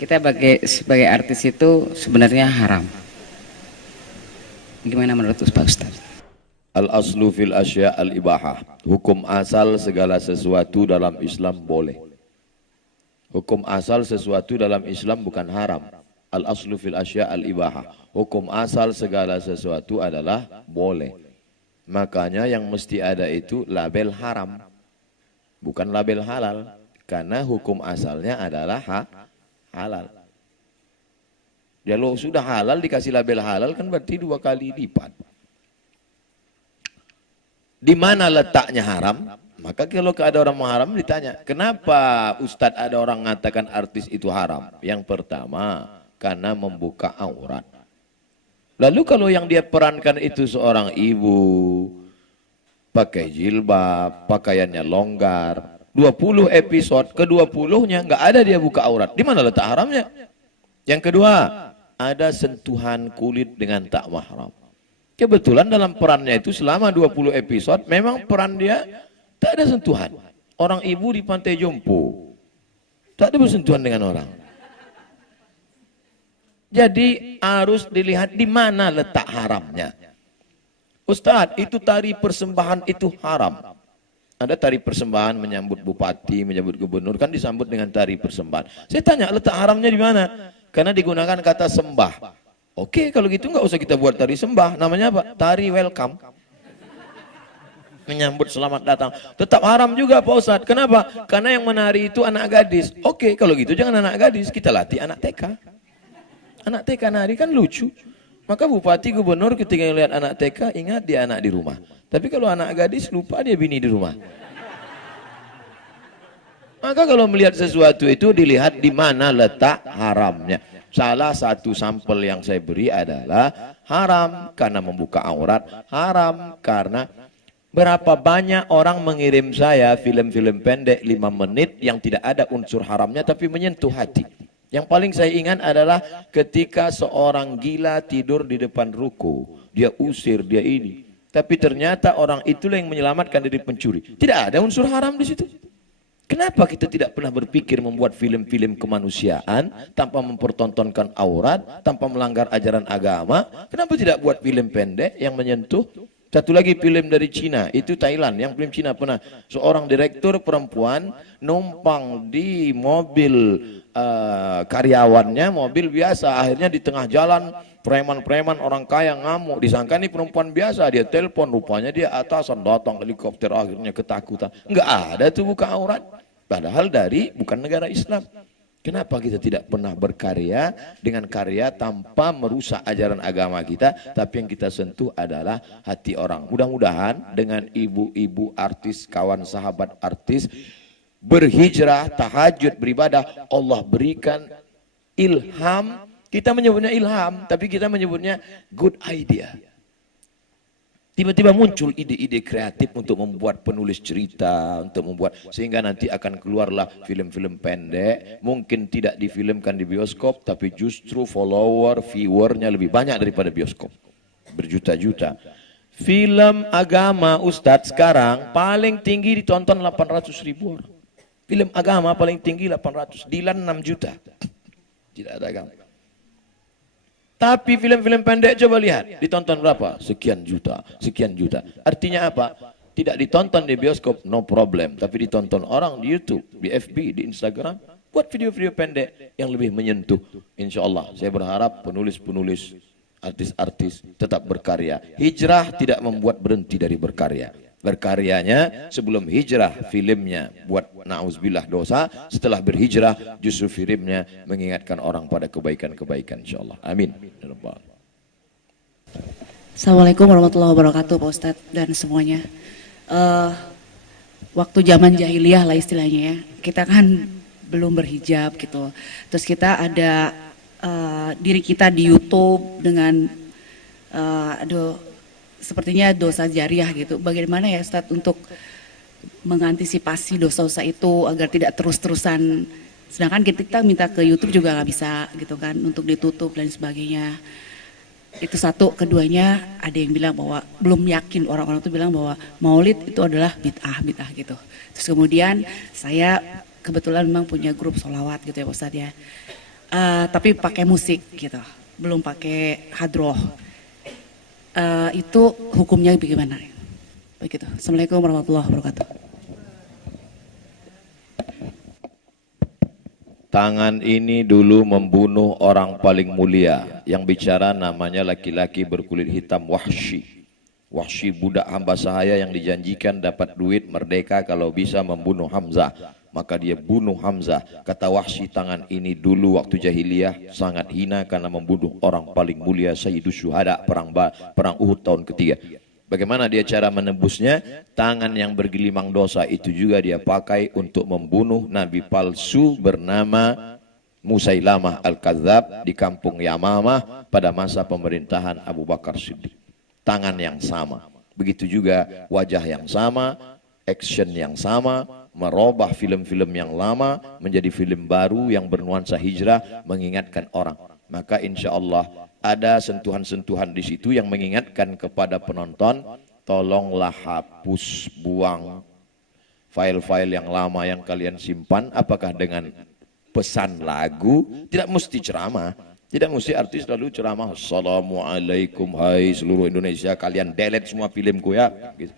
kita sebagai artis itu sebenarnya haram. Gimana menurut Pak Ustaz? Al-aslu fil asya' al-ibahah. Hukum asal segala sesuatu dalam Islam boleh. Hukum asal sesuatu dalam Islam bukan haram. Al-aslu fil asya' al-ibahah. Hukum asal segala sesuatu adalah boleh. Makanya yang mesti ada itu label haram, bukan label halal. Karena hukum asalnya adalah halal. Kalau sudah halal dikasih label halal kan berarti 2 kali lipat. Di mana letaknya haram? Maka kalau ada orang mengharam ditanya, kenapa Ustadz ada orang mengatakan artis itu haram? Yang pertama, karena membuka aurat. Lalu kalau yang dia perankan itu seorang ibu, pakai jilbab, pakaiannya longgar, 20 episode, ke-20-nya nggak ada dia buka aurat. Di mana letak haramnya? Yang kedua, ada sentuhan kulit dengan tak mahram. Kebetulan dalam perannya itu selama 20 episode memang peran dia tak ada sentuhan. Orang ibu di Pantai Jompo tak ada bersentuhan dengan orang. Jadi harus dilihat di mana letak haramnya. Ustadz, itu tari persembahan itu haram. Ada tari persembahan menyambut bupati, menyambut gubernur, kan disambut dengan tari persembahan. Saya tanya letak haramnya di mana? Karena digunakan kata sembah. Oke, kalau gitu nggak usah kita buat tari sembah. Namanya apa? Tari welcome. Menyambut selamat datang. Tetap haram juga Pak Ustadz. Kenapa? Karena yang menari itu anak gadis. Oke, kalau gitu jangan anak gadis. Kita latih anak TK. Anak TK nari kan lucu. Maka bupati, gubernur ketika melihat anak TK, ingat dia anak di rumah. Tapi kalau anak gadis, lupa dia bini di rumah. Maka kalau melihat sesuatu itu dilihat di mana letak haramnya. Salah satu sampel yang saya beri adalah haram karena membuka aurat, haram karena berapa banyak orang mengirim saya film-film pendek 5 menit yang tidak ada unsur haramnya tapi menyentuh hati. Yang paling saya ingat adalah ketika seorang gila tidur di depan ruko, dia usir, dia ini. Tapi ternyata orang itulah yang menyelamatkan dari pencuri. Tidak ada unsur haram di situ. Kenapa kita tidak pernah berpikir membuat film-film kemanusiaan tanpa mempertontonkan aurat, tanpa melanggar ajaran agama? Kenapa tidak buat film pendek yang menyentuh? Satu lagi film dari Cina, itu Thailand, yang film Cina pernah. Seorang direktur perempuan numpang di mobil karyawannya, mobil biasa. Akhirnya di tengah jalan, preman-preman orang kaya ngamuk. Disangka ini perempuan biasa, dia telepon, rupanya dia atasan, datang helikopter, akhirnya ketakutan. Enggak ada tuh buka aurat. Padahal bukan negara Islam. Kenapa kita tidak pernah berkarya dengan karya tanpa merusak ajaran agama kita, tapi yang kita sentuh adalah hati orang. Mudah-mudahan dengan ibu-ibu artis, kawan sahabat artis, berhijrah, tahajud, beribadah, Allah berikan ilham. Kita menyebutnya ilham, tapi kita menyebutnya good idea. Tiba-tiba muncul ide-ide kreatif untuk membuat penulis cerita, untuk membuat, sehingga nanti akan keluarlah film-film pendek, mungkin tidak difilmkan di bioskop, tapi justru viewernya lebih banyak daripada bioskop, berjuta-juta. Film agama Ustadz sekarang paling tinggi ditonton 800.000 orang. Film agama paling tinggi 800, Dilan 6 juta. Tidak ada agama. Tapi film-film pendek coba lihat, ditonton berapa? Sekian juta, sekian juta. Artinya apa? Tidak ditonton di bioskop, no problem. Tapi ditonton orang di YouTube, di FB, di Instagram. Buat video-video pendek yang lebih menyentuh. Insya Allah, saya berharap penulis-penulis, artis-artis tetap berkarya. Hijrah tidak membuat berhenti dari berkarya. Berkaryanya sebelum hijrah filmnya buat na'udzubillah dosa, setelah berhijrah justru filmnya mengingatkan orang pada kebaikan-kebaikan insyaallah. Amin. Assalamualaikum warahmatullahi wabarakatuh Pak Ustadz dan semuanya. Waktu zaman jahiliyah lah istilahnya ya, kita kan belum berhijab gitu. Terus kita ada diri kita di YouTube dengan sepertinya dosa jariah gitu. Bagaimana ya Ustadz untuk mengantisipasi dosa-dosa itu agar tidak terus-terusan, sedangkan kita minta ke YouTube juga nggak bisa gitu kan, untuk ditutup dan sebagainya. Itu satu. Keduanya ada yang bilang bahwa belum yakin, orang-orang itu bilang bahwa maulid itu adalah bid'ah gitu. Terus kemudian saya kebetulan memang punya grup sholawat gitu ya Pak Ustadz ya. tapi pakai musik gitu, belum pakai hadroh. Itu hukumnya bagaimana? Begitu. Assalamualaikum warahmatullahi wabarakatuh. Tangan ini dulu membunuh orang paling mulia. Yang bicara namanya laki-laki berkulit hitam Wahsy. Wahsy budak hamba sahaya yang dijanjikan dapat duit merdeka kalau bisa membunuh Hamzah. Maka dia bunuh Hamzah. Kata Wahsy, tangan ini dulu waktu jahiliyah sangat hina karena membunuh orang paling mulia Sayyidus Syuhada perang Uhud tahun ketiga. Bagaimana dia cara menebusnya? Tangan yang bergelimang dosa itu juga dia pakai untuk membunuh nabi palsu bernama Musailamah Al-Kadzab di kampung Yamamah pada masa pemerintahan Abu Bakar Siddiq. Tangan yang sama. Begitu juga wajah yang sama, action yang sama, merubah film-film yang lama menjadi film baru yang bernuansa hijrah mengingatkan orang. Maka insya Allah ada sentuhan-sentuhan di situ yang mengingatkan kepada penonton, tolonglah hapus, buang file-file yang lama yang kalian simpan. Apakah dengan pesan lagu? Tidak mesti ceramah, tidak mesti artis lalu ceramah, Assalamualaikum hai seluruh Indonesia, kalian delete semua filmku ya, gitu.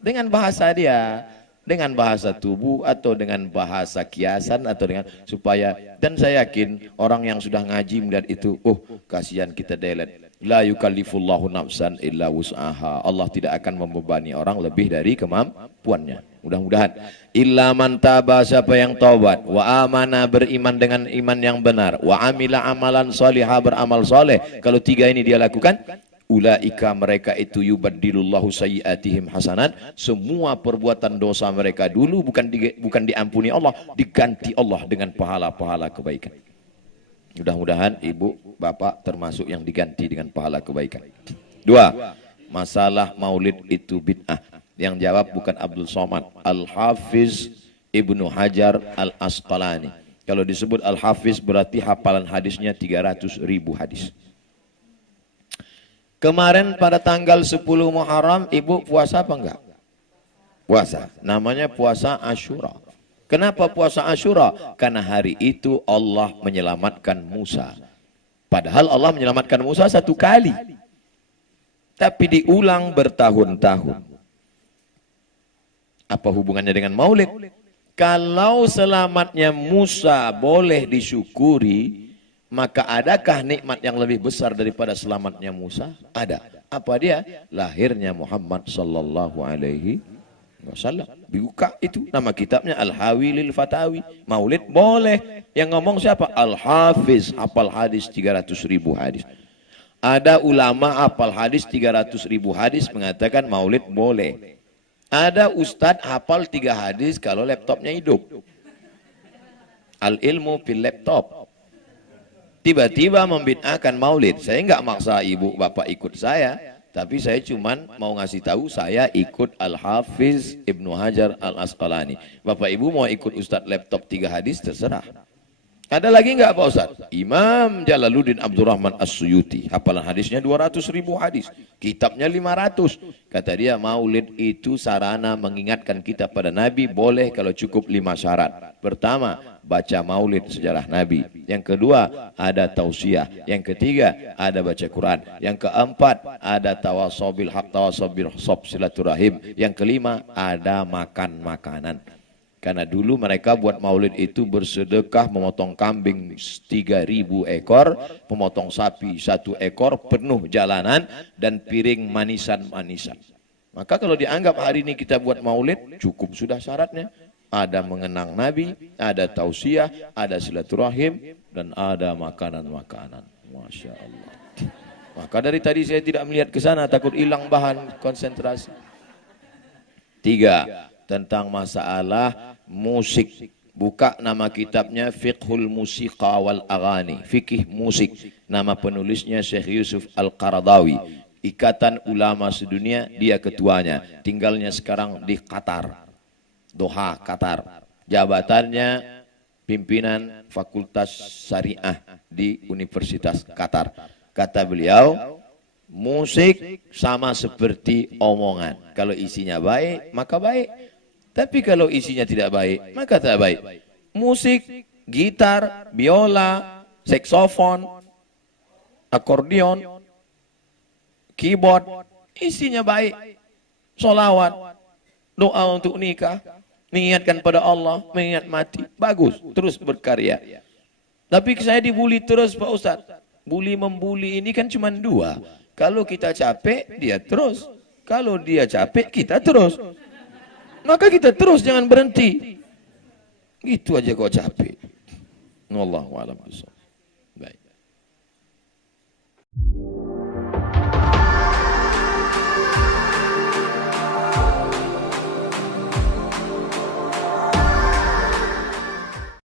Dengan bahasa dia, dengan bahasa tubuh atau dengan bahasa kiasan atau dengan supaya, dan saya yakin orang yang sudah ngaji melihat itu, oh kasihan kita delete. La yukallifullahu nafsan illa wus'aha. Allah tidak akan membebani orang lebih dari kemampuannya. Mudah-mudahan. Illa man taba, siapa yang taubat, wa amana, beriman dengan iman yang benar, wa amila amalan salihah, beramal soleh. Kalau tiga ini dia lakukan, ulaika, mereka itu yubaddilullahu sayyiatihim hasanat. Semua perbuatan dosa mereka dulu bukan diampuni Allah, diganti Allah dengan pahala-pahala kebaikan. Mudah-mudahan ibu bapak termasuk yang diganti dengan pahala kebaikan. Dua, masalah maulid itu bid'ah. Yang jawab bukan Abdul Somad, Al-Hafiz Ibnu Hajar Al-Asqalani. Kalau disebut Al-Hafiz berarti hafalan hadisnya 300.000 hadis. Kemarin pada tanggal 10 Muharram, ibu puasa apa enggak? Puasa. Namanya puasa Asyura. Kenapa puasa Asyura? Karena hari itu Allah menyelamatkan Musa. Padahal Allah menyelamatkan Musa satu kali. Tapi diulang bertahun-tahun. Apa hubungannya dengan maulid? Kalau selamatnya Musa boleh disyukuri, maka adakah nikmat yang lebih besar daripada selamatnya Musa? Ada. Apa dia? Lahirnya Muhammad sallallahu alaihi wasallam. Buka itu nama kitabnya Al-Hawi lil Fatawi. Maulid boleh. Yang ngomong siapa? Al-Hafiz, hafal hadis 300.000 hadis. Ada ulama hafal hadis 300.000 hadis mengatakan maulid boleh. Ada ustadz hafal 3 hadis kalau laptopnya hidup. Al-ilmu fil laptop. Tiba-tiba membid'ahkan maulid. Saya enggak maksa ibu bapak ikut saya, tapi saya cuman mau ngasih tahu saya ikut Al-Hafiz Ibnu Hajar Al-Asqalani. Bapak ibu mau ikut ustadz laptop 3 hadis terserah. Ada lagi enggak Pak Ustaz? Imam Jalaluddin Abdurrahman As-Suyuti, hafalan hadisnya 200.000 hadis, kitabnya 500. Kata dia maulid itu sarana mengingatkan kita pada Nabi, boleh kalau cukup 5 syarat. Pertama, baca maulid sejarah Nabi. Yang kedua, ada tausiah. Yang ketiga, ada baca Quran. Yang keempat, ada tawasobil haq, tawasobil sob silaturahim. Yang kelima, ada makan makanan. Karena dulu mereka buat maulid itu bersedekah memotong kambing 3.000 ekor, memotong sapi 1 ekor, penuh jalanan dan piring manisan-manisan. Maka kalau dianggap hari ini kita buat maulid, cukup sudah syaratnya. Ada mengenang Nabi, ada tausiah, ada silaturahim, dan ada makanan-makanan. Masya Allah. Maka dari tadi saya tidak melihat ke sana, takut hilang bahan konsentrasi. 3. Tentang masalah musik. Buka nama kitabnya Fiqhul Musiqa wal Aghani, fikih musik. Nama penulisnya Syekh Yusuf Al-Qaradawi. Ikatan Ulama Sedunia, dia ketuanya. Tinggalnya sekarang di Qatar, Doha, Qatar. Jabatannya pimpinan Fakultas Syariah di Universitas Qatar. Kata beliau, musik sama seperti omongan. Kalau isinya baik, maka baik. Tapi kalau isinya tidak baik, maka tak baik. Musik gitar, biola, saksofon, akordeon, keyboard, isinya baik. Solawat, doa untuk nikah, mengingatkan pada Allah, mengingat mati. Bagus, terus berkarya. Tapi saya dibully terus Pak Ustadz. Bully membuli ini kan cuma dua. Kalau kita capek, dia terus. Kalau dia capek, kita terus. Maka kita terus, jangan berhenti. Gitu aja kok capek. Wallahu a'lam bishawab.